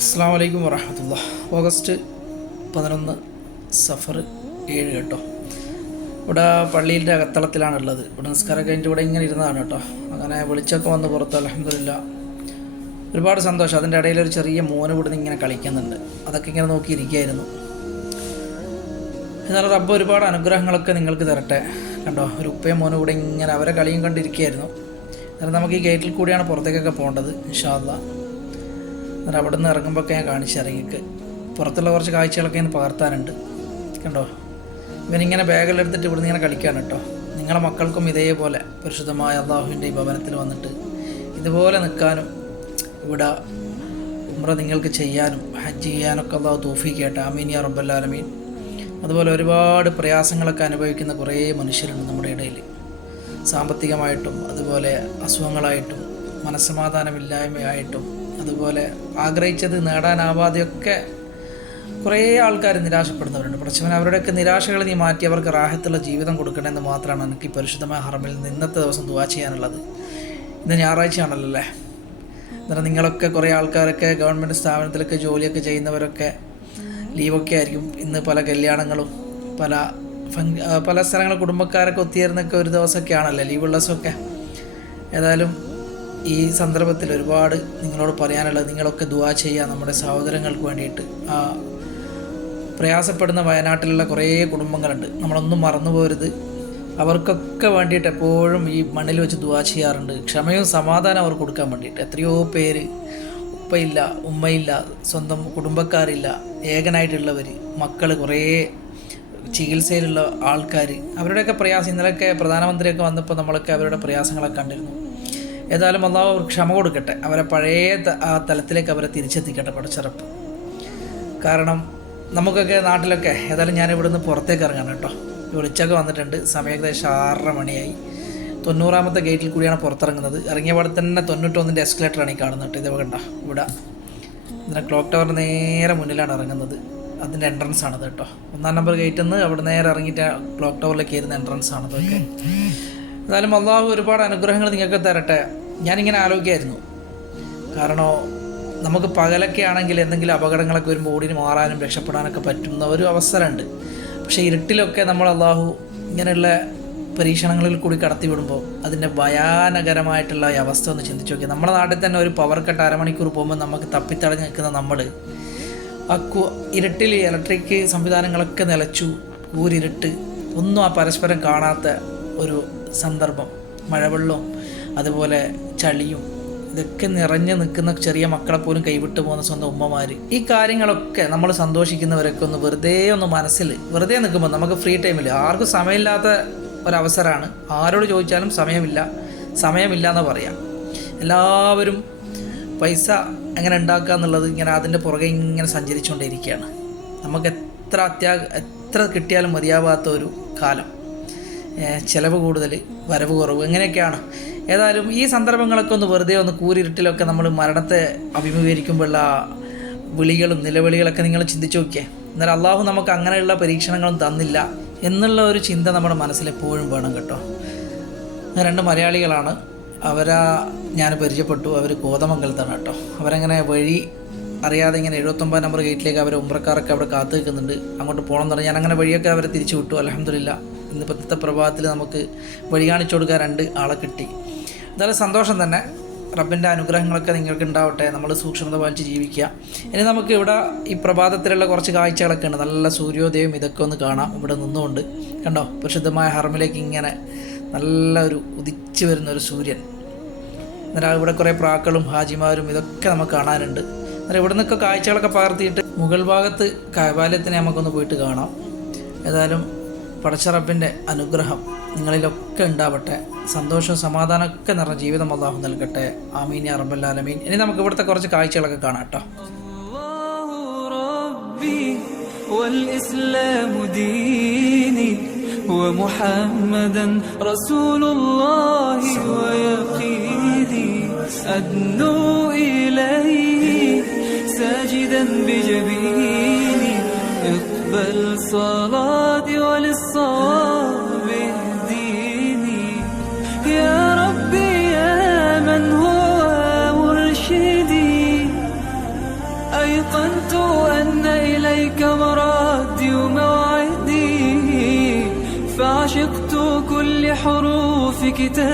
അസ്സാം വലൈക്കും വറഹമത്തുള്ള ഓഗസ്റ്റ് പതിനൊന്ന് സഫർ ഏഴ് കേട്ടോ. ഇവിടെ പള്ളിയിന്റെ അകത്തളത്തിലാണ് ഉള്ളത് ഇവിടെ നിസ്കാരം കഴിഞ്ഞിട്ട് ഇവിടെ ഇങ്ങനെ ഇരുന്നതാണ് കേട്ടോ. അങ്ങനെ വിളിച്ചൊക്കെ വന്ന് പുറത്ത് അലഹമില്ല ഒരുപാട് സന്തോഷം. അതിന്റെ ഇടയിൽ ഒരു ചെറിയ മോന് ഇവിടുന്ന് ഇങ്ങനെ കളിക്കുന്നുണ്ട്. അതൊക്കെ ഇങ്ങനെ നോക്കിയിരിക്കുകയായിരുന്നു എന്നാലും റബ്ബ് ഒരുപാട് അനുഗ്രഹങ്ങളൊക്കെ നിങ്ങൾക്ക് തരട്ടെ. കണ്ടോ ഒരു ഉപ്പയും മോനും കൂടെ ഇങ്ങനെ അവരെ കളിയും കണ്ടിരിക്കുകയായിരുന്നു. അന്നേരം നമുക്ക് ഈ ഗേറ്റിൽ കൂടിയാണ് പുറത്തേക്കൊക്കെ പോകേണ്ടത് ഇൻഷാല്ല എന്നിട്ട് അവിടെ നിന്ന് ഇറങ്ങുമ്പോഴൊക്കെ ഞാൻ കാണിച്ചു ഇറങ്ങിക്ക് പുറത്തുള്ള കുറച്ച് കാഴ്ചകളൊക്കെ ഇന്ന് പകർത്താനുണ്ട്. കണ്ടോ? ഇവനിങ്ങനെ ബാഗിലെടുത്തിട്ട് ഇവിടുന്ന് ഇങ്ങനെ കളിക്കാണ് കേട്ടോ. നിങ്ങളുടെ മക്കൾക്കും ഇതേപോലെ പരിശുദ്ധമായ അള്ളാഹുവിന്റെ ഈ ഭവനത്തിൽ വന്നിട്ട് ഇതുപോലെ നിൽക്കാനും ഇവിടെ ഉമ്ര നിങ്ങൾക്ക് ചെയ്യാനും ഹജ്ജ് ചെയ്യാനൊക്കെ അള്ളാഹു തോഫിക്കട്ടെ അമീൻ യാ റബ്ബല്ലാലമീൻ അതുപോലെ ഒരുപാട് പ്രയാസങ്ങളൊക്കെ അനുഭവിക്കുന്ന കുറേ മനുഷ്യരുണ്ട് നമ്മുടെ ഇടയിൽ. സാമ്പത്തികമായിട്ടും അതുപോലെ അസുഖങ്ങളായിട്ടും മനസ്സമാധാനമില്ലായ്മയായിട്ടും അതുപോലെ ആഗ്രഹിച്ചത് നേടാനാവാതെയൊക്കെ കുറേ ആൾക്കാർ നിരാശപ്പെടുന്നവരുണ്ട്. പ്രശ്നം അവരുടെയൊക്കെ നിരാശകൾ നീ മാറ്റി അവർക്ക് റാഹത്തുള്ള ജീവിതം കൊടുക്കണമെന്ന് മാത്രമാണ് എനിക്ക് പരിശുദ്ധമായ ഹറമിൽ നിന്ന് ഇന്നത്തെ ദിവസം ദുവാ ചെയ്യാനുള്ളത്. ഇന്ന് ഞായറാഴ്ചയാണല്ലോ അല്ലേ അന്നേരം നിങ്ങളൊക്കെ കുറേ ആൾക്കാരൊക്കെ ഗവൺമെന്റ് സ്ഥാപനത്തിലൊക്കെ ജോലിയൊക്കെ ചെയ്യുന്നവരൊക്കെ ലീവൊക്കെ ആയിരിക്കും. ഇന്ന് പല കല്യാണങ്ങളും പല പല സ്ഥലങ്ങളിൽ കുടുംബക്കാരൊക്കെ ഒത്തുചേരുന്നൊക്കെ ഒരു ദിവസമൊക്കെ ആണല്ലോ ലീവുള്ള ദിവസമൊക്കെ? ഏതായാലും ഈ സന്ദർഭത്തിൽ ഒരുപാട് നിങ്ങളോട് പറയാനുള്ളത് നിങ്ങളൊക്കെ ദുവാ ചെയ്യുക നമ്മുടെ സഹോദരങ്ങൾക്ക് വേണ്ടിയിട്ട്. ആ പ്രയാസപ്പെടുന്ന വയനാട്ടിലുള്ള കുറേ കുടുംബങ്ങളുണ്ട്. നമ്മളൊന്നും മറന്നു പോരുത് അവർക്കൊക്കെ വേണ്ടിയിട്ട് എപ്പോഴും ഈ മണ്ണിൽ വെച്ച് ദുവാ ചെയ്യാറുണ്ട്. ക്ഷമയും സമാധാനം അവർക്ക് കൊടുക്കാൻ വേണ്ടിയിട്ട്. എത്രയോ പേര് ഉപ്പയില്ല ഉമ്മയില്ല സ്വന്തം കുടുംബക്കാരില്ല ഏകനായിട്ടുള്ളവർ മക്കൾ കുറേ ചികിത്സയിലുള്ള ആൾക്കാർ അവരുടെയൊക്കെ പ്രയാസം ഇന്നലെയൊക്കെ പ്രധാനമന്ത്രിയൊക്കെ വന്നപ്പോൾ നമ്മളൊക്കെ അവരുടെ പ്രയാസങ്ങളൊക്കെ കണ്ടിരുന്നു. ഏതായാലും അള്ളാഹു അവർക്ക് ക്ഷമ കൊടുക്കട്ടെ. അവരെ പഴയ ആ തലത്തിലേക്ക് അവരെ തിരിച്ചെത്തിക്കട്ടെ പടച്ചിറപ്പ്. കാരണം നമുക്കൊക്കെ നാട്ടിലൊക്കെ ഏതായാലും ഞാൻ ഇവിടെ നിന്ന് പുറത്തേക്ക് ഇറങ്ങണം കേട്ടോ. വിളിച്ചൊക്കെ വന്നിട്ടുണ്ട്. സമയം ഏകദേശം ആറര മണിയായി. തൊണ്ണൂറാമത്തെ ഗേറ്റിൽ കൂടിയാണ് പുറത്തിറങ്ങുന്നത്. ഇറങ്ങിയ പാടെ തന്നെ തൊണ്ണൂറ്റൊന്നിന്റെ എസ്കലേറ്ററാണ് ഈ കാണുന്നത് ഇത് കണ്ട? ഇവിടെ. ഇതിന്റെ ക്ലോക്ക് ടവർ നേരെ മുന്നിലാണ് ഇറങ്ങുന്നത്. അതിന്റെ എൻട്രൻസ് ആണത് കേട്ടോ. ഒന്നാം നമ്പർ ഗേറ്റിൽ നിന്ന് അവിടെ നേരെ ഇറങ്ങിയിട്ട് ക്ലോക്ക് ടവറിലേക്ക് കയറുന്ന എൻട്രൻസ് ആണ് അതൊക്കെ എന്നാലും അള്ളാഹു ഒരുപാട് അനുഗ്രഹങ്ങൾ നിങ്ങൾക്ക് തരട്ടെ. ഞാനിങ്ങനെ ആലോചിക്കായിരുന്നു. കാരണം നമുക്ക് പകലൊക്കെ ആണെങ്കിൽ എന്തെങ്കിലും അപകടങ്ങളൊക്കെ വരുമ്പോൾ ഓടിന് മാറാനും രക്ഷപ്പെടാനൊക്കെ പറ്റുന്ന ഒരു അവസരമുണ്ട്. പക്ഷേ ഇരുട്ടിലൊക്കെ നമ്മൾ അള്ളാഹു ഇങ്ങനെയുള്ള പരീക്ഷണങ്ങളിൽ കൂടി കടത്തി വിടുമ്പോൾ അതിന്റെ ഭയാനകരമായിട്ടുള്ള ഈ അവസ്ഥ ഒന്ന് ചിന്തിച്ച് നോക്കി നമ്മുടെ നാട്ടിൽ തന്നെ ഒരു പവർ കട്ട് അരമണിക്കൂർ പോകുമ്പോൾ നമുക്ക് തപ്പിത്തടഞ്ഞ് നിൽക്കുന്ന നമ്മൾ. ആ കു ഇരുട്ടിൽ ഇലക്ട്രിക് സംവിധാനങ്ങളൊക്കെ നിലച്ചു ഊരിരുട്ട് ഒന്നും ആ പരസ്പരം കാണാത്ത ഒരു സന്ദർഭം. മഴവെള്ളവും അതുപോലെ ചളിയും ഇതൊക്കെ നിറഞ്ഞു നിൽക്കുന്ന ചെറിയ മക്കളെ പോലും കൈവിട്ട് പോകുന്ന സ്വന്തം ഉമ്മമാർ ഈ കാര്യങ്ങളൊക്കെ നമ്മൾ സന്തോഷിക്കുന്നവരൊക്കെ ഒന്ന് വെറുതെ ഒന്ന് മനസ്സിൽ വെറുതെ നിൽക്കുമ്പോൾ നമുക്ക് ഫ്രീ ടൈമിൽ ആർക്കും സമയമില്ലാത്ത ഒരവസരമാണ് ആരോട് ചോദിച്ചാലും സമയമില്ല. സമയമില്ല എന്ന് പറയാം. എല്ലാവരും പൈസ എങ്ങനെ ഉണ്ടാക്കുക എന്നുള്ളത് ഇങ്ങനെ അതിന്റെ പുറകെ ഇങ്ങനെ സഞ്ചരിച്ചുകൊണ്ടേയിരിക്കുകയാണ്. നമുക്ക് എത്ര അത്യാ എത്ര കിട്ടിയാലും മതിയാവാത്ത ഒരു കാലം. ചിലവ് കൂടുതൽ വരവ് കുറവ് എങ്ങനെയൊക്കെയാണ് ഏതായാലും ഈ സന്ദർഭങ്ങളൊക്കെ ഒന്ന് വെറുതെ ഒന്ന് കൂരിരുട്ടിലൊക്കെ നമ്മൾ മരണത്തെ അഭിമുഖീകരിക്കുമ്പോഴുള്ള വിളികളും നിലവിളികളൊക്കെ നിങ്ങൾ ചിന്തിച്ചു നോക്കിയേ. എന്നാൽ അള്ളാഹു നമുക്ക് അങ്ങനെയുള്ള പരീക്ഷണങ്ങളും തന്നില്ല എന്നുള്ള ഒരു ചിന്ത നമ്മുടെ മനസ്സിൽ എപ്പോഴും വേണം കേട്ടോ. രണ്ട് മലയാളികളാണ്. അവരാ ഞാൻ പരിചയപ്പെട്ടു. അവർ കോതമംഗലത്താണ് കേട്ടോ. അവരങ്ങനെ വഴി അറിയാതെ ഇങ്ങനെ എഴുപത്തൊമ്പത് നമ്പർ ഗേറ്റിലേക്ക് അവർ ഉമ്രക്കാരൊക്കെ അവിടെ കാത്തു നിൽക്കുന്നുണ്ട്. അങ്ങോട്ട് പോകണം എന്ന് പറഞ്ഞാൽ ഞാൻ അങ്ങനെ വഴിയൊക്കെ അവരെ തിരിച്ചു വിട്ടു. അലഹമില്ല ഇന്നിപ്പോഴത്തെ പ്രഭാതത്തിൽ നമുക്ക് വഴി കാണിച്ചു കൊടുക്കാൻ രണ്ട് ആളെ കിട്ടി. എന്തായാലും സന്തോഷം തന്നെ. റബ്ബിന്റെ അനുഗ്രഹങ്ങളൊക്കെ നിങ്ങൾക്ക് ഉണ്ടാവട്ടെ. നമ്മൾ സൂക്ഷ്മത പാലിച്ച് ജീവിക്കുക. ഇനി നമുക്ക് ഇവിടെ ഈ പ്രഭാതത്തിലുള്ള കുറച്ച് കാഴ്ചകളൊക്കെ ഉണ്ട്. നല്ല സൂര്യോദയം ഇതൊക്കെ ഒന്ന് കാണാം. ഇവിടെ നിന്നുകൊണ്ട്. കണ്ടോ? പരിശുദ്ധമായ ഹർമിലേക്ക് ഇങ്ങനെ നല്ല ഒരു ഉദിച്ചു വരുന്ന ഒരു സൂര്യൻ. അന്നേരം ഇവിടെ കുറേ പ്രാക്കളും ഹാജിമാരും ഇതൊക്കെ നമുക്ക് കാണാനുണ്ട്. അന്നേരം ഇവിടെ നിന്നൊക്കെ കാഴ്ചകളൊക്കെ പകർത്തിയിട്ട് മുകൾ ഭാഗത്ത് കൈവാലയത്തിനെ നമുക്കൊന്ന് പോയിട്ട് കാണാം. ഏതായാലും പടച്ചറബിൻ്റെ അനുഗ്രഹം നിങ്ങളിലൊക്കെ ഉണ്ടാവട്ടെ സന്തോഷവും സമാധാനമൊക്കെ നിറഞ്ഞ ജീവിതം അള്ളാഹു നൽകട്ടെ ആമീൻ യാ റബ്ബല്ലാലമീൻ ഇനി നമുക്ക് ഇവിടുത്തെ കുറച്ച് കാഴ്ചകളൊക്കെ കാണാം കേട്ടോ الله ربي والإسلام ديني ومحمدا رسول الله ويقيني أدنو إليه ساجدا بجبيني اقبل صلاتي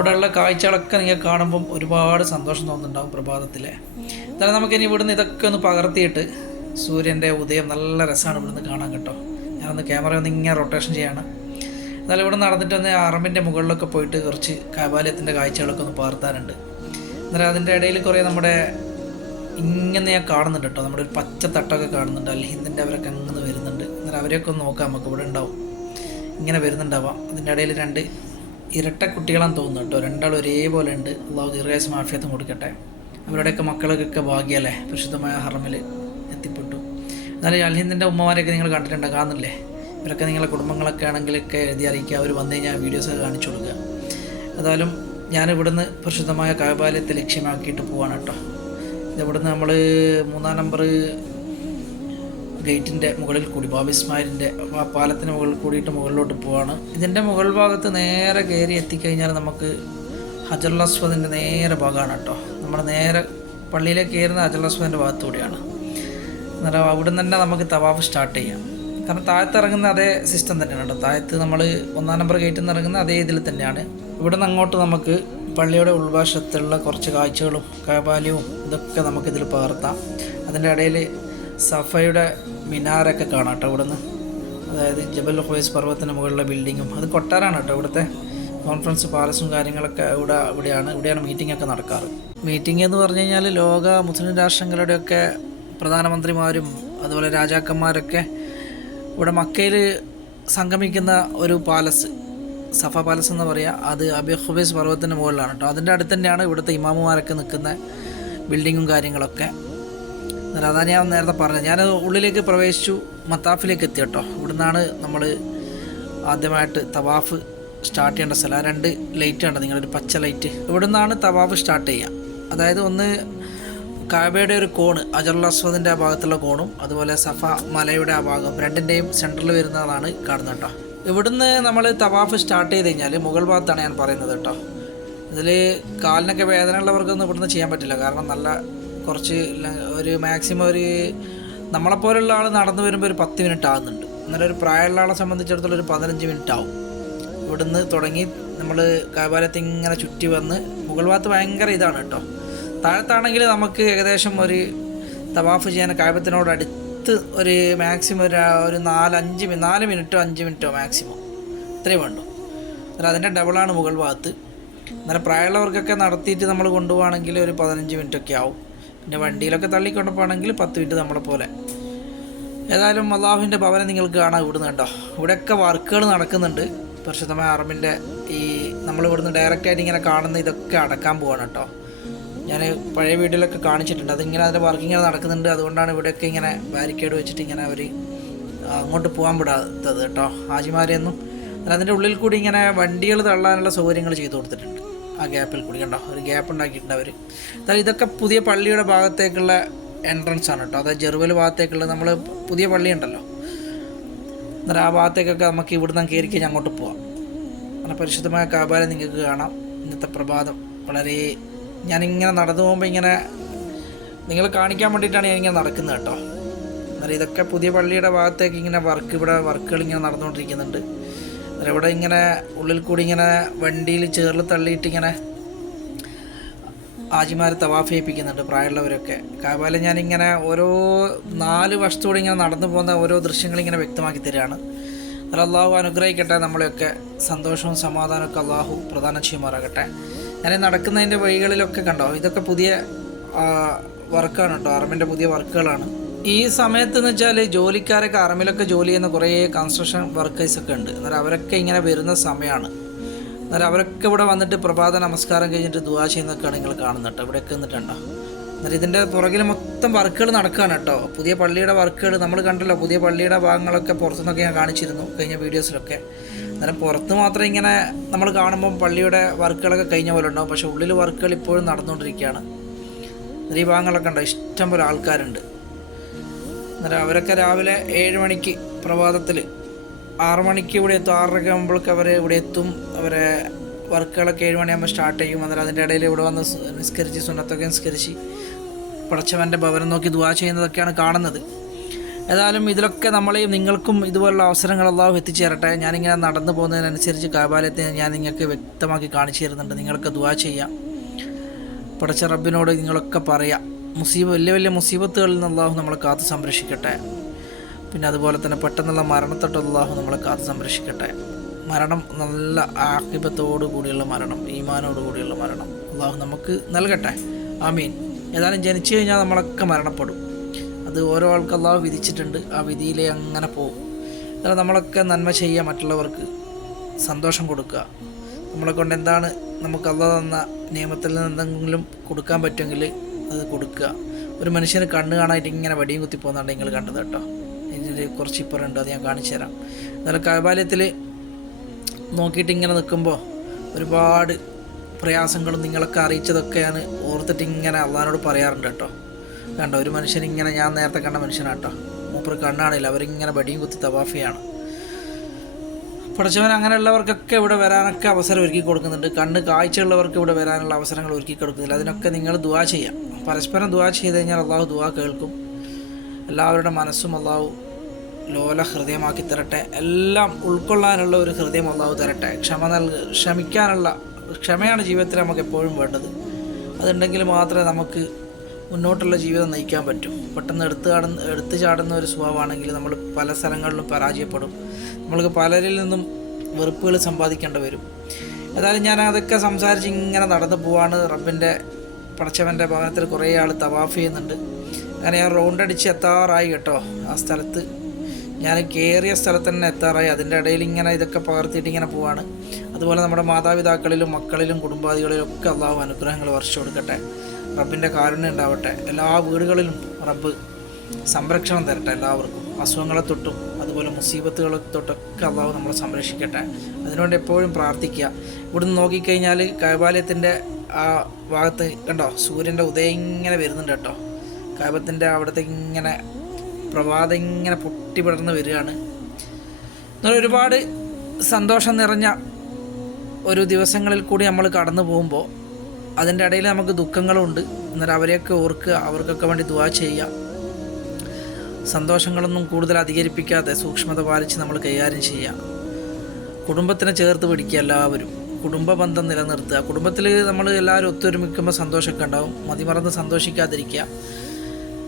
ഇവിടെയുള്ള കാഴ്ചകളൊക്കെ നിങ്ങൾക്ക് കാണുമ്പം ഒരുപാട് സന്തോഷം തോന്നുന്നുണ്ടാവും പ്രഭാതത്തിലെ. എന്നാലും നമുക്കിനി ഇവിടുന്ന് ഇതൊക്കെ ഒന്ന് പകർത്തിയിട്ട് സൂര്യന്റെ ഉദയം നല്ല രസമാണ് ഇവിടുന്ന് കാണാൻ കേട്ടോ. ഞാനൊന്ന് ക്യാമറ ഒന്ന് ഇങ്ങനെ റൊട്ടേഷൻ ചെയ്യാണ്. എന്നാലും ഇവിടെ നടന്നിട്ട് ഒന്ന് അറമ്പിന്റെ മുകളിലൊക്കെ പോയിട്ട് കുറച്ച് കാബാലയത്തിന്റെ കാഴ്ചകളൊക്കെ ഒന്ന് പകർത്താനുണ്ട്. എന്നാലും അതിന്റെ ഇടയിൽ കുറേ നമ്മുടെ ഇങ്ങനെ ഞാൻ കാണുന്നുണ്ട് കേട്ടോ. നമ്മുടെ ഒരു പച്ച തട്ടൊക്കെ കാണുന്നുണ്ട്. അല്ലെങ്കിൽ ഹിന്ദിന്റെ അവരൊക്കെ അങ്ങനെ വരുന്നുണ്ട്. എന്നാലും അവരെയൊക്കെ ഒന്ന് നോക്കാം. നമുക്ക് ഇവിടെ ഉണ്ടാവും. ഇങ്ങനെ വരുന്നുണ്ടാവാം. അതിന്റെ ഇടയിൽ രണ്ട് ഇരട്ട കുട്ടികളാന്ന് തോന്നുന്നു കേട്ടോ. രണ്ടാൾ ഒരേപോലെ ഉണ്ട്. അള്ളാഹു ദീർഘായുസ് മാഫിയത്തും കൊടുക്കട്ടെ. അവരുടെയൊക്കെ മക്കളൊക്കെ ഭാഗ്യല്ലേ? പരിശുദ്ധമായ ഹറമിൽ എത്തിപ്പെട്ടു. എന്നാലും അൽഹിന്ദിന്റെ ഉമ്മമാരെയൊക്കെ നിങ്ങൾ കണ്ടിട്ടുണ്ട്? കാണുന്നില്ലേ? ഇവരൊക്കെ നിങ്ങളുടെ കുടുംബങ്ങളൊക്കെ ആണെങ്കിലൊക്കെ എഴുതി അറിയിക്കുക. അവർ വന്നു കഴിഞ്ഞാൽ വീഡിയോസൊക്കെ കാണിച്ചു കൊടുക്കുക. ഏതായാലും ഞാൻ ഇവിടുന്ന് പരിശുദ്ധമായ കാബാലയത്തെ ലക്ഷ്യമാക്കിയിട്ട് പോവാണ് കേട്ടോ. ഇവിടുന്ന് നമ്മൾ മൂന്നാം നമ്പർ ഗേറ്റിന്റെ മുകളിൽ കൂടി ബാബി ഇസ്മായിലിന്റെ ആ പാലത്തിന് മുകളിൽ കൂടിയിട്ട് മുകളിലോട്ട് പോവാണ്. ഇതിന്റെ മുകൾ ഭാഗത്ത് നേരെ കയറി എത്തിക്കഴിഞ്ഞാൽ നമുക്ക് ഹജറുൽ അസ്വദിന്റെ നേരെ ഭാഗമാണ് കേട്ടോ. നമ്മൾ നേരെ പള്ളിയിലേക്ക് കയറുന്ന ഹജറുൽ ഭാഗത്തു ഭാഗത്തൂടെയാണ് അന്നേരം അവിടെ തന്നെ നമുക്ക് തവാഫ് സ്റ്റാർട്ട് ചെയ്യാം. കാരണം താഴത്ത് ഇറങ്ങുന്ന അതേ സിസ്റ്റം തന്നെയാണ് കേട്ടോ. താഴത്ത് നമ്മൾ ഒന്നാം നമ്പർ ഗേറ്റിൽ നിന്ന് ഇറങ്ങുന്ന അതേ ഇതിൽ തന്നെയാണ്. ഇവിടെ നിന്ന് അങ്ങോട്ട് നമുക്ക് പള്ളിയുടെ ഉൾവശത്തുള്ള കുറച്ച് കാഴ്ചകളും കാബാല്യവും ഇതൊക്കെ നമുക്കിതിൽ പകർത്താം. അതിന്റെ ഇടയിൽ സഫയുടെ മിനാറൊക്കെ കാണാം കേട്ടോ ഇവിടുന്ന്. അതായത് ജബൽ ഹുവൈസ് പർവതത്തിന് മുകളിലെ ബിൽഡിങ്ങും. അത് കൊട്ടാരാണ് കേട്ടോ ഇവിടുത്തെ കോൺഫറൻസ് പാലസും കാര്യങ്ങളൊക്കെ ഇവിടെ ഇവിടെയാണ്. ഇവിടെയാണ് മീറ്റിംഗ് ഒക്കെ നടക്കാറ്. മീറ്റിംഗ് എന്ന് പറഞ്ഞു കഴിഞ്ഞാൽ ലോക മുസ്ലിം രാഷ്ട്രങ്ങളുടെയൊക്കെ പ്രധാനമന്ത്രിമാരും അതുപോലെ രാജാക്കന്മാരൊക്കെ ഇവിടെ മക്കയിൽ സംഗമിക്കുന്ന ഒരു പാലസ് സഫ പാലസ് എന്ന് പറയുക അത് അബി ഹുബൈസ് പർവതത്തിന്റെ മുകളിലാണ് കേട്ടോ. അതിന്റെ അടുത്ത് തന്നെയാണ് ഇവിടുത്തെ ഇമാമുമാരൊക്കെ നിൽക്കുന്ന ബിൽഡിങ്ങും കാര്യങ്ങളൊക്കെ. അതാണ് ഞാൻ നേരത്തെ പറഞ്ഞത്. ഞാൻ ഉള്ളിലേക്ക് പ്രവേശിച്ചു മത്താഫിലേക്ക് എത്തി കേട്ടോ. ഇവിടുന്നാണ് നമ്മൾ ആദ്യമായിട്ട് തവാഫ് സ്റ്റാർട്ട് ചെയ്യേണ്ട സ്ഥലം. രണ്ട് ലൈറ്റ് ഉണ്ട് നിങ്ങളൊരു പച്ച ലൈറ്റ് ഇവിടുന്നാണ് തവാഫ് സ്റ്റാർട്ട് ചെയ്യുക. അതായത് ഒന്ന് കാബയുടെ ഒരു കോണ് അജറുൽ അസ്വദിന്റെ ആ ഭാഗത്തുള്ള കോണും അതുപോലെ സഫ മലയുടെ ആ ഭാഗം രണ്ടിന്റെയും സെന്ററിൽ വരുന്നതാണ് കാണുന്നത് കേട്ടോ. ഇവിടുന്ന് നമ്മൾ തവാഫ് സ്റ്റാർട്ട് ചെയ്ത് കഴിഞ്ഞാൽ മുകൾ ഭാഗത്താണ് ഞാൻ പറയുന്നത് കേട്ടോ. ഇതിൽ കാലിനൊക്കെ വേദന ഉള്ളവർക്കൊന്നും ഇവിടുന്ന് ചെയ്യാൻ പറ്റില്ല. കാരണം നല്ല കുറച്ച് ഒരു മാക്സിമം ഒരു നമ്മളെപ്പോലുള്ള ആൾ നടന്നു വരുമ്പോൾ ഒരു പത്ത് മിനിറ്റ് ആകുന്നുണ്ട് അങ്ങനെ ഒരു പ്രായമുള്ള ആളെ സംബന്ധിച്ചിടത്തോളം ഒരു പതിനഞ്ച് മിനിറ്റ് ആവും. ഇവിടുന്ന് തുടങ്ങി നമ്മൾ കാബാലത്ത് ഇങ്ങനെ ചുറ്റി വന്ന് മുകൾ ഭാഗത്ത് ഭയങ്കര ഇതാണ് കേട്ടോ. താഴത്താണെങ്കിൽ നമുക്ക് ഏകദേശം ഒരു തവാഫ് ചെയ്യാൻ കാബത്തിനോട് അടുത്ത് ഒരു മാക്സിമം ഒരു ഒരു നാലഞ്ച് നാല് മിനിറ്റോ അഞ്ച് മിനിറ്റോ മാക്സിമം ഇത്രയും വേണ്ടു. അന്നേരം അതിന്റെ ഡബിളാണ് മുകൾ ഭാഗത്ത്. അന്നേരം പ്രായമുള്ളവർക്കൊക്കെ നടത്തിയിട്ട് നമ്മൾ കൊണ്ടുപോകുകയാണെങ്കിൽ ഒരു പതിനഞ്ച് മിനിറ്റ് ഒക്കെ ആവും. പിന്നെ വണ്ടിയിലൊക്കെ തള്ളിക്കൊണ്ട് പോകണമെങ്കിൽ പത്ത് മിനിറ്റ് നമ്മളെ പോലെ. ഏതായാലും അള്ളാഹുവിന്റെ ഭവനം നിങ്ങൾ കാണാം ഇവിടുന്ന് കണ്ടോ. ഇവിടെയൊക്കെ വർക്കുകൾ നടക്കുന്നുണ്ട്. പരിശുദ്ധമായ അറബിന്റെ ഈ നമ്മൾ ഇവിടുന്ന് ഡയറക്റ്റായിട്ട് ഇങ്ങനെ കാണുന്ന ഇതൊക്കെ അടക്കാൻ പോവാണ് കേട്ടോ. ഞാൻ പഴയ വീട്ടിലൊക്കെ കാണിച്ചിട്ടുണ്ട്. അതിങ്ങനെ അതിന്റെ വർക്ക് നടക്കുന്നുണ്ട്. അതുകൊണ്ടാണ് ഇവിടെയൊക്കെ ഇങ്ങനെ ബാരിക്കേഡ് വെച്ചിട്ട് ഇങ്ങനെ അവർ അങ്ങോട്ട് പോകാൻ വിടാത്തത് കേട്ടോ. ഹാജിമാരെയൊന്നും. അതിന്റെ ഉള്ളിൽ കൂടി ഇങ്ങനെ വണ്ടികൾ തള്ളാനുള്ള സൗകര്യങ്ങൾ ചെയ്തു കൊടുത്തിട്ടുണ്ട്. ആ ഗ്യാപ്പിൽ കൂടി കണ്ടോ? ഒരു ഗ്യാപ്പ് ഉണ്ടാക്കിയിട്ടുണ്ട് അവർ ഇതൊക്കെ പുതിയ പള്ളിയുടെ ഭാഗത്തേക്കുള്ള എൻട്രൻസ് ആണ് കേട്ടോ. അതായത് ജെറുവൽ ഭാഗത്തേക്കുള്ള നമ്മൾ പുതിയ പള്ളി ഉണ്ടല്ലോ. എന്നാൽ ആ ഭാഗത്തേക്കൊക്കെ നമുക്ക് ഇവിടുന്ന് കയറി കഴിഞ്ഞാൽ അങ്ങോട്ട് പോവാം. അങ്ങനെ പരിശുദ്ധമായ കാബാലം നിങ്ങൾക്ക് കാണാം. ഇന്നത്തെ പ്രഭാതം വളരെ ഞാനിങ്ങനെ നടന്നു പോകുമ്പോൾ ഇങ്ങനെ നിങ്ങൾ കാണിക്കാൻ വേണ്ടിയിട്ടാണ് ഞാനിങ്ങനെ നടക്കുന്നത് കേട്ടോ. എന്നാൽ ഇതൊക്കെ പുതിയ പള്ളിയുടെ ഭാഗത്തേക്ക് ഇങ്ങനെ വർക്ക് ഇവിടെ വർക്കുകൾ ഇങ്ങനെ നടന്നുകൊണ്ടിരിക്കുന്നുണ്ട്. ഇവിടെ ഇങ്ങനെ ഉള്ളിൽ കൂടി ഇങ്ങനെ വണ്ടിയിൽ ചേറിൽ തള്ളിയിട്ട് ഇങ്ങനെ ആജിമാർ തവാഫ് ചെയ്യിപ്പിക്കുന്നുണ്ട് പ്രായമുള്ളവരൊക്കെ. കാബാല ഞാനിങ്ങനെ ഓരോ നാല് വർഷത്തോടെ ഇങ്ങനെ നടന്നു പോകുന്ന ഓരോ ദൃശ്യങ്ങൾ ഇങ്ങനെ വ്യക്തമാക്കി തരികയാണ്. അള്ളാഹു അനുഗ്രഹിക്കട്ടെ നമ്മളെയൊക്കെ. സന്തോഷവും സമാധാനമൊക്കെ അള്ളാഹു പ്രദാനം ചെയ്യുമാറാകട്ടെ. ഞാൻ നടക്കുന്നതിന്റെ വഴികളിലൊക്കെ കണ്ടോ? ഇതൊക്കെ പുതിയ വർക്കാണ് കേട്ടോ. ആർമിന്റെ പുതിയ വർക്കുകളാണ്. ഈ സമയത്ത് എന്ന് വെച്ചാൽ ജോലിക്കാരൊക്കെ അറമിലൊക്കെ ജോലി ചെയ്യുന്ന കുറേ കൺസ്ട്രക്ഷൻ വർക്കേഴ്സൊക്കെ ഉണ്ട്. എന്നാൽ അവരൊക്കെ ഇങ്ങനെ വരുന്ന സമയമാണ് എന്നാൽ അവരൊക്കെ ഇവിടെ വന്നിട്ട് പ്രഭാത നമസ്കാരം കഴിഞ്ഞിട്ട് ദുവാ ചെയ്യുന്നതൊക്കെയാണ് നിങ്ങൾ കാണുന്നത് കേട്ടോ. ഇവിടെയൊക്കെ നിന്നിട്ടുണ്ടോ എന്നാൽ ഇതിന്റെ പുറകിൽ മൊത്തം വർക്കുകൾ നടക്കുകയാണ് കേട്ടോ. പുതിയ പള്ളിയുടെ വർക്കുകൾ നമ്മൾ കണ്ടല്ലോ. പുതിയ പള്ളിയുടെ ഭാഗങ്ങളൊക്കെ പുറത്തുനിന്നൊക്കെ ഞാൻ കാണിച്ചിരുന്നു കഴിഞ്ഞ വീഡിയോസിലൊക്കെ. അന്നേരം പുറത്ത് മാത്രം ഇങ്ങനെ നമ്മൾ കാണുമ്പോൾ പള്ളിയുടെ വർക്കുകളൊക്കെ കഴിഞ്ഞ പോലെ ഉണ്ടാവും. പക്ഷേ ഉള്ളിൽ വർക്കുകൾ ഇപ്പോഴും നടന്നുകൊണ്ടിരിക്കുകയാണ്. ഈ ഭാഗങ്ങളൊക്കെ ഉണ്ടോ? ഇഷ്ടംപോലെ ആൾക്കാരുണ്ട്. അന്നേരം അവരൊക്കെ രാവിലെ ഏഴ് മണിക്ക് പ്രഭാതത്തിൽ ആറു മണിക്ക് ഇവിടെ എത്തും. ആറരയ്ക്ക് ആകുമ്പോഴേക്ക് അവർ ഇവിടെ എത്തും. അവരെ വർക്കുകളൊക്കെ ഏഴ് മണിയാകുമ്പോൾ സ്റ്റാർട്ട് ചെയ്യും. അന്നേരം അതിന്റെ ഇടയിൽ ഇവിടെ വന്ന് നിസ്കരിച്ച് സുന്നത്തൊക്കെ നിസ്കരിച്ച് പടച്ചവന്റെ ഭവനം നോക്കി ദുവാ ചെയ്യുന്നതൊക്കെയാണ് കാണുന്നത്. ഏതായാലും ഇതിലൊക്കെ നമ്മളെയും നിങ്ങൾക്കും ഇതുപോലുള്ള അവസരങ്ങൾ അള്ളാഹു എത്തിച്ചേരട്ടെ. ഞാനിങ്ങനെ നടന്നു പോകുന്നതിനനുസരിച്ച് കാബാലയത്തെ ഞാൻ നിങ്ങൾക്ക് വ്യക്തമാക്കി കാണിച്ചു തരുന്നുണ്ട്. നിങ്ങൾക്ക് ദുവാ ചെയ്യാം. പടച്ച റബ്ബിനോട് നിങ്ങളൊക്കെ പറയാം. മുസീബ വലിയ വലിയ മുസീബത്തുകളിൽ നിന്ന് അള്ളാഹു നമ്മളെ കാത്തു സംരക്ഷിക്കട്ടെ. പിന്നെ അതുപോലെ തന്നെ പെട്ടെന്നുള്ള മരണത്തൊട്ട് അള്ളാഹു നമ്മളെ കാത്തു സംരക്ഷിക്കട്ടെ. മരണം നല്ല ആക്കിബത്തോടു കൂടിയുള്ള മരണം ഈമാനോട് കൂടിയുള്ള മരണം അള്ളാഹു നമുക്ക് നൽകട്ടെ. ആമീൻ. ഏതായാലും ജനിച്ചു കഴിഞ്ഞാൽ നമ്മളൊക്കെ മരണപ്പെടും. അത് ഓരോ ആൾക്ക് അള്ളാഹു വിധിച്ചിട്ടുണ്ട്. ആ വിധിയിലേ അങ്ങനെ പോകും. എന്നാൽ നമ്മളൊക്കെ നന്മ ചെയ്യുക മറ്റുള്ളവർക്ക് സന്തോഷം കൊടുക്കുക. നമ്മളെ കൊണ്ട് എന്താണ് നമുക്ക് അള്ളാഹ് തന്ന നിയമത്തിൽ നിന്ന് എന്തെങ്കിലും കൊടുക്കാൻ പറ്റുമെങ്കിൽ അത് കൊടുക്കുക. ഒരു മനുഷ്യന് കണ്ണ് കാണാനായിട്ട് ഇങ്ങനെ വടിയും കുത്തി പോകുന്നുണ്ട് നിങ്ങൾ കണ്ടത് കേട്ടോ. ഇതിൽ കുറച്ച് ഇപ്പറുണ്ട് അത് ഞാൻ കാണിച്ചു തരാം. എന്നാലും കൈബാല്യത്തിൽ നോക്കിയിട്ട് ഇങ്ങനെ നിൽക്കുമ്പോൾ ഒരുപാട് പ്രയാസങ്ങളും നിങ്ങളൊക്കെ അറിയിച്ചതൊക്കെയാണ് ഓർത്തിട്ട് ഇങ്ങനെ അള്ളഹാനോട് പറയാറുണ്ട് കേട്ടോ. കണ്ടോ ഒരു മനുഷ്യൻ ഇങ്ങനെ ഞാൻ നേരത്തെ കണ്ട മനുഷ്യനാട്ടോ മൂപ്പർ കണ്ണാണില്ല അവരിങ്ങനെ വടിയും കുത്തി തവാഫിയാണ്. പഠിച്ചവൻ അങ്ങനെയുള്ളവർക്കൊക്കെ ഇവിടെ വരാനൊക്കെ അവസരം ഒരുക്കി കൊടുക്കുന്നുണ്ട്. കണ്ണ് കാഴ്ചയുള്ളവർക്ക് ഇവിടെ വരാനുള്ള അവസരങ്ങൾ ഒരുക്കി കൊടുക്കുന്നില്ല. അതിനൊക്കെ നിങ്ങൾ ദുവാ ചെയ്യാം. പരസ്പരം ദുവാ ചെയ്ത് കഴിഞ്ഞാൽ അള്ളാഹു ദുവാ കേൾക്കും. എല്ലാവരുടെ മനസ്സും അള്ളാഹു ലോല ഹൃദയമാക്കി തരട്ടെ. എല്ലാം ഉൾക്കൊള്ളാനുള്ള ഒരു ഹൃദയം അള്ളാഹു തരട്ടെ. ക്ഷമ നൽക ക്ഷമിക്കാനുള്ള ക്ഷമയാണ് ജീവിതത്തിൽ നമുക്ക് എപ്പോഴും വേണ്ടത്. അതുണ്ടെങ്കിൽ മാത്രമേ നമുക്ക് മുന്നോട്ടുള്ള ജീവിതം നയിക്കാൻ പറ്റും. പെട്ടെന്ന് എടുത്ത് ചാടുന്ന എടുത്തു ചാടുന്ന ഒരു സ്വഭാവമാണെങ്കിൽ നമ്മൾ പല സ്ഥലങ്ങളിലും പരാജയപ്പെടും. നമ്മൾക്ക് പലരിൽ നിന്നും വെറുപ്പുകൾ സമ്പാദിക്കേണ്ടി വരും. ഏതായാലും ഞാൻ അതൊക്കെ സംസാരിച്ച് ഇങ്ങനെ നടന്നു പോവാണ്. റബ്ബിന്റെ പടച്ചവന്റെ ഭവനത്തിൽ കുറേ ആൾ തവാഫ് ചെയ്യുന്നുണ്ട്. അങ്ങനെ ഞാൻ റൗണ്ട് അടിച്ച് എത്താറായി കേട്ടോ ആ സ്ഥലത്ത്. ഞാൻ കയറിയ സ്ഥലത്ത് തന്നെ എത്താറായി. അതിന്റെ ഇടയിൽ ഇങ്ങനെ ഇതൊക്കെ പകർത്തിയിട്ട് ഇങ്ങനെ പോവാണ്. അതുപോലെ നമ്മുടെ മാതാപിതാക്കളിലും മക്കളിലും കുടുംബാദികളിലും ഒക്കെ അള്ളാഹു അനുഗ്രഹങ്ങൾ വർഷം കൊടുക്കട്ടെ. റബ്ബിന്റെ കാരുണ്യം ഉണ്ടാവട്ടെ. എല്ലാ വീടുകളിലും റബ്ബ് സംരക്ഷണം തരട്ടെ എല്ലാവർക്കും. അസുഖങ്ങളെ തൊട്ടും അതുപോലെ മുസീബത്തുകളെ തൊട്ടൊക്കെ അള്ളാഹു നമ്മളെ സംരക്ഷിക്കട്ടെ. അതിനുവേണ്ടി എപ്പോഴും പ്രാർത്ഥിക്കുക. ഇവിടുന്ന് നോക്കിക്കഴിഞ്ഞാൽ കൈബാലയത്തിന്റെ ആ ഭാഗത്ത് കണ്ടോ? സൂര്യന്റെ ഉദയം ഇങ്ങനെ വരുന്നുണ്ട് കേട്ടോ. കാബത്തിന്റെ അവിടത്തേക്ക് ഇങ്ങനെ പ്രഭാതം ഇങ്ങനെ പൊട്ടിപ്പിടർന്ന് വരികയാണ്. എന്നാൽ ഒരുപാട് സന്തോഷം നിറഞ്ഞ ഒരു ദിവസങ്ങളിൽ കൂടി നമ്മൾ കടന്നു പോകുമ്പോൾ അതിന്റെ ഇടയിൽ നമുക്ക് ദുഃഖങ്ങളുണ്ട് എന്നാൽ അവരെയൊക്കെ ഓർക്കുക അവർക്കൊക്കെ വേണ്ടി ദുവാ ചെയ്യുക. സന്തോഷങ്ങളൊന്നും കൂടുതൽ അധികരിപ്പിക്കാതെ സൂക്ഷ്മത പാലിച്ച് നമ്മൾ കൈകാര്യം ചെയ്യുക. കുടുംബത്തിനെ ചേർത്ത് പിടിക്കുക എല്ലാവരും. കുടുംബ ബന്ധം നിലനിർത്തുക കുടുംബത്തിൽ നമ്മൾ എല്ലാവരും ഒത്തൊരുമിക്കുമ്പോൾ സന്തോഷമൊക്കെ ഉണ്ടാവും മതിമറന്ന് സന്തോഷിക്കാതിരിക്കുക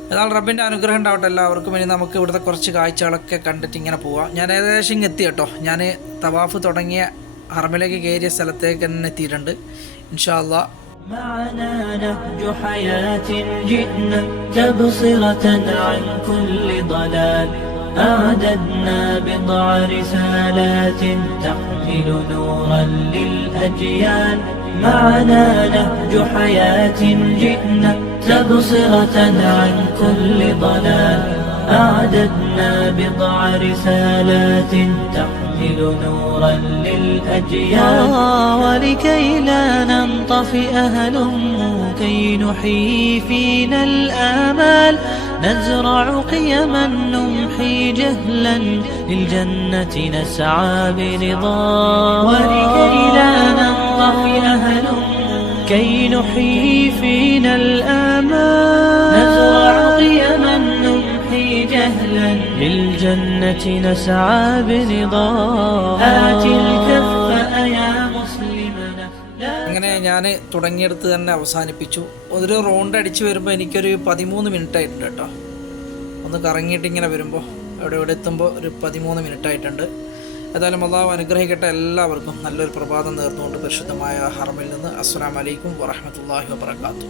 എന്നാൽ റബ്ബിൻ്റെ അനുഗ്രഹം ഉണ്ടാവട്ടെ എല്ലാവർക്കും ഇനി നമുക്ക് ഇവിടുത്തെ കുറച്ച് കാഴ്ചകളൊക്കെ കണ്ടിട്ട് ഇങ്ങനെ പോവാം ഞാൻ ഏകദേശം ഇങ്ങ് എത്തി കേട്ടോ ഞാൻ തവാഫ് തുടങ്ങിയ ഹറമിലേക്ക് കയറിയ സ്ഥലത്തേക്ക് തന്നെ എത്തിയിട്ടുണ്ട് ഇൻഷാ അള്ളാ معنا نهج حياة جئنا تبصرة عن كل ضلال أعددنا بضع رسالات تحمل نورا للأجيال. معنا نهج حياة جئنا تبصرة عن كل ضلال. أعددنا بضع رسالات تحمل نورا للأجيال. ولكي لا ننطفئ هلموا كي نحيي فينا الآمال. نزرع قيما نمحي جهلا للجنة نسعى برضا. ولكي لا ننطفئ هلموا كي نحيي فينا الآمال نزرع قيما نمحي جهلا للجنة نسعى برضا. آت الكف ഞാൻ തുടങ്ങിയെടുത്ത് തന്നെ അവസാനിപ്പിച്ചു. ഒരു റൗണ്ട് അടിച്ച് വരുമ്പോൾ എനിക്കൊരു പതിമൂന്ന് മിനിറ്റ് ആയിട്ടുണ്ട് കേട്ടോ. ഒന്ന് കറങ്ങിയിട്ട് ഇങ്ങനെ വരുമ്പോൾ എവിടെ എവിടെ എത്തുമ്പോൾ ഒരു പതിമൂന്ന് മിനിറ്റ് ആയിട്ടുണ്ട്. ഏതായാലും അള്ളാഹു അനുഗ്രഹിക്കട്ടെ എല്ലാവർക്കും. നല്ലൊരു പ്രഭാതം നേർന്നുകൊണ്ട് പരിശുദ്ധമായ ഹറമിൽ നിന്ന്. അസ്സാം വലൈക്കും വറഹമത്തല്ലാഹി വാബർക്കാത്തു